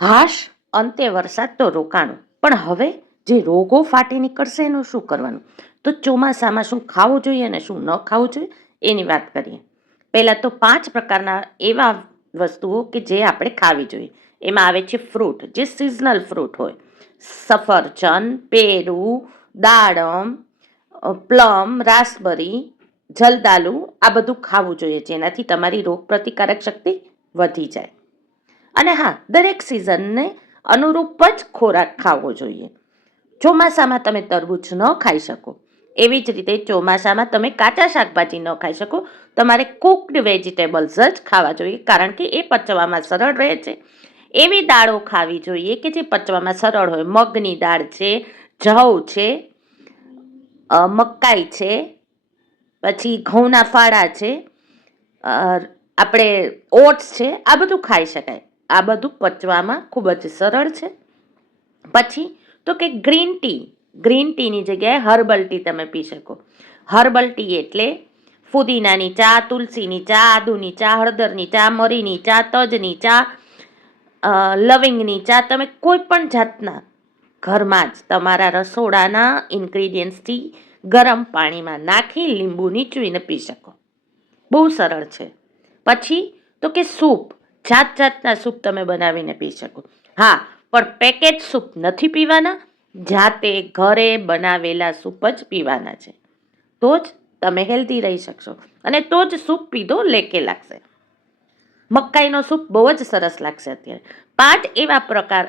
હાશ, અંતે વરસાદ તો રોકાણો. પણ હવે જે રોગો ફાટી નીકળશે એનું શું કરવાનું? તો ચોમાસામાં શું ખાવું જોઈએ અને શું ન ખાવું જોઈએ? એની વાત કરીએ. પહેલાં તો પાંચ પ્રકારના એવા વસ્તુઓ કે જે આપણે ખાવી જોઈએ. એમાં આવે છે ફ્રૂટ, જે સિઝનલ ફ્રૂટ હોય. સફરજન, પેરું, દાડમ પ્લમ, રાસબરી, જલદાલુ, આ બધું ખાવું જોઈએ જેનાથી તમારી રોગ પ્રતિકારક શક્તિ વધી જાય. અને હા, દરેક સિઝનને અનુરૂપ જ ખોરાક ખાવો જોઈએ. ચોમાસામાં તમે તરબૂચ ન ખાઈ શકો. એવી જ રીતે ચોમાસામાં તમે કાચા શાકભાજી ન ખાઈ શકો. તમારે કુકડ વેજીટેબલ્સ જ ખાવા જોઈએ, કારણ કે એ પચવામાં સરળ રહે છે. એવી દાળો ખાવી જોઈએ કે જે પચવામાં સરળ હોય. મગની દાળ છે, જવ છે મકાઈ છે, પછી ઘઉંના ફાળા છે આપણે ઓટ્સ છે, આ બધું ખાઈ શકાય. આ બધું પચવામાં ખૂબ જ સરળ છે. પછી તો કે ગ્રીન ટી, ગ્રીન ટીની જગ્યાએ હર્બલ ટી તમે પી શકો. હર્બલ ટી એટલે ફુદીનાની ચા, તુલસીની ચા, આદુની ચા, હળદરની ચા, મરીની ચા, તજની ચા લવિંગની ચા, તમે કોઈ પણ જાતના ઘરમાં જ તમારા રસોડાના ઇન્ગ્રીડિયન્ટ્સથી ગરમ પાણીમાં નાખી લીંબુ નીચવીને પી શકો. બહુ સરળ છે. પછી તો કે સૂપ જાત જાતના સૂપ તમે બનાવીને પી શકો. હા, પણ પેકેટ સૂપ નથી પીવાના, જાતે ઘરે બનાવેલા સૂપ જ પીવાના છે. તો જ તમે હેલ્ધી રહી શકશો. અને તો જ સૂપ પીધો લેકે લાગશે. મકાઈનો સૂપ બહુ જ સરસ લાગશે અત્યારે. પાંચ એવા પ્રકાર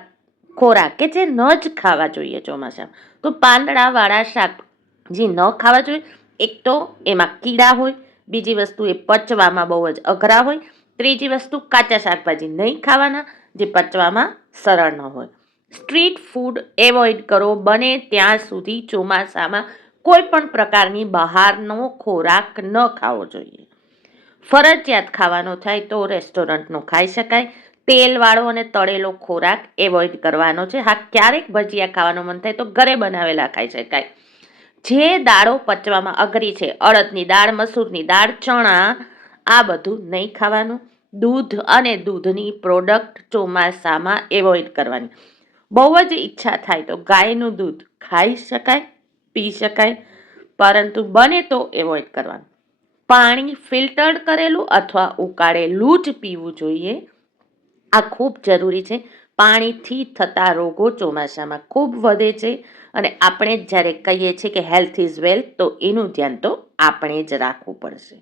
ખોરાક કે જે ન જ ખાવા જોઈએ ચોમાસામાં. તો પાંદડાવાળા શાક જે ન ખાવા જોઈએ, એક તો એમાં કીડા હોય, બીજી વસ્તુ એ પચવામાં બહુ જ અઘરા હોય ત્રીજી વસ્તુ કાચા શાકભાજી નહીં ખાવાના, જે પચવામાં સરળ ન હોય. સ્ટ્રીટ ફૂડ એવોઇડ કરો, બને ત્યાં સુધી ચોમાસામાં કોઈ પણ પ્રકારની બહારનો ખોરાક ન ખાવો જોઈએ. ફરજિયાત ખાવાનો થાય તો રેસ્ટોરન્ટનો ખાઈ શકાય. તેલવાળો અને તળેલો ખોરાક એવોઇડ કરવાનો છે. હા, ક્યારેક ભજીયા ખાવાનું મન થાય તો ઘરે બનાવેલા ખાઈ શકાય. જે દાળો પચવામાં અઘરી છે, અડદની દાળ, મસૂરની દાળ, ચણા આ બધું નહીં ખાવાનું. દૂધ અને દૂધની પ્રોડક્ટ ચોમાસામાં એવોઇડ કરવાની. બહુ જ ઈચ્છા થાય તો ગાયનું દૂધ ખાઈ શકાય, પી શકાય, પરંતુ બને તો એવોઇડ કરવાનું. પાણી ફિલ્ટર્ડ કરેલું અથવા ઉકાળેલું જ પીવું જોઈએ. આ ખૂબ જરૂરી છે. પાણીથી થતા રોગો ચોમાસામાં ખૂબ વધે છે અને આપણે જ્યારે કહીએ છીએ કે હેલ્થ ઇઝ વેલ્થ તો એનું ધ્યાન તો આપણે જ રાખવું પડશે.